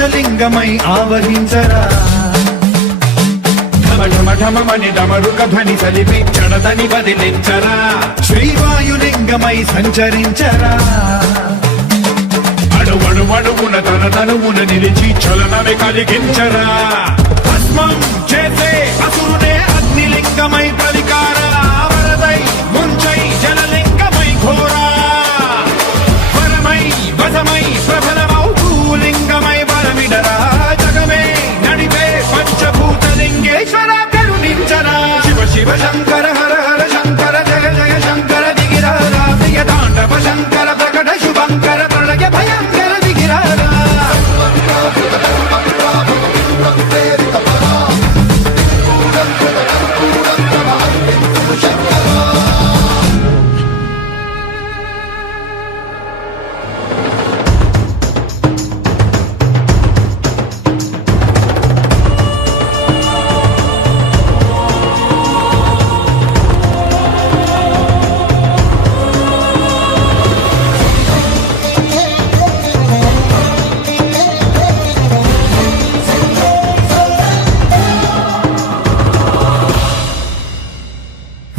ఆకాశలింగమై ఆవహించరా ఢమఢమఢమని డమరుక ధ్వని సలిపి చడదని బదిలించరా శ్రీవాయులింగమై సంచరించరా అడువడువడువున తన తనువున నిలిచి చలనమే కలిగించరా భస్మం చేసే అసురునే అగ్నిలింగమై ప్రవికారా వరదై ముంచై జలలింగమై ఘోరా వరమై వశమై ప్రబలమౌ భూలింగమై బలమిడరా జగమే నడిపే పంచభూతలింగేశ్వర కరుణించరా శివ శివ శంకర హర హర శంకర జయ జయ శంకర దిగిరారా ప్రియ తాండవ శంకర ప్రకట శుభంకర ప్రళయ భయంకర దిగిరారా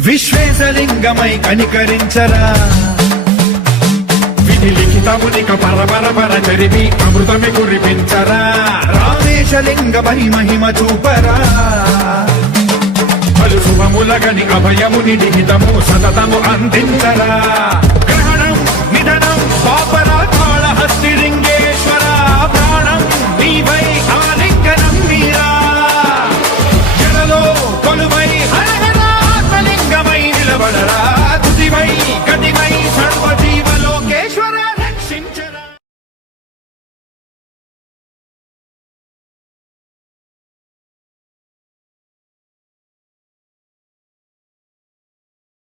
విశ్వేశలింగమై కనికరించరా విధి లిఖితమునిక పరపర చరివి అమృతమి కురిపించరా రామేశలింగమై మహిమ చూపరా పలు శుభములగని అభయముని లిఖితము సతతము అందించరా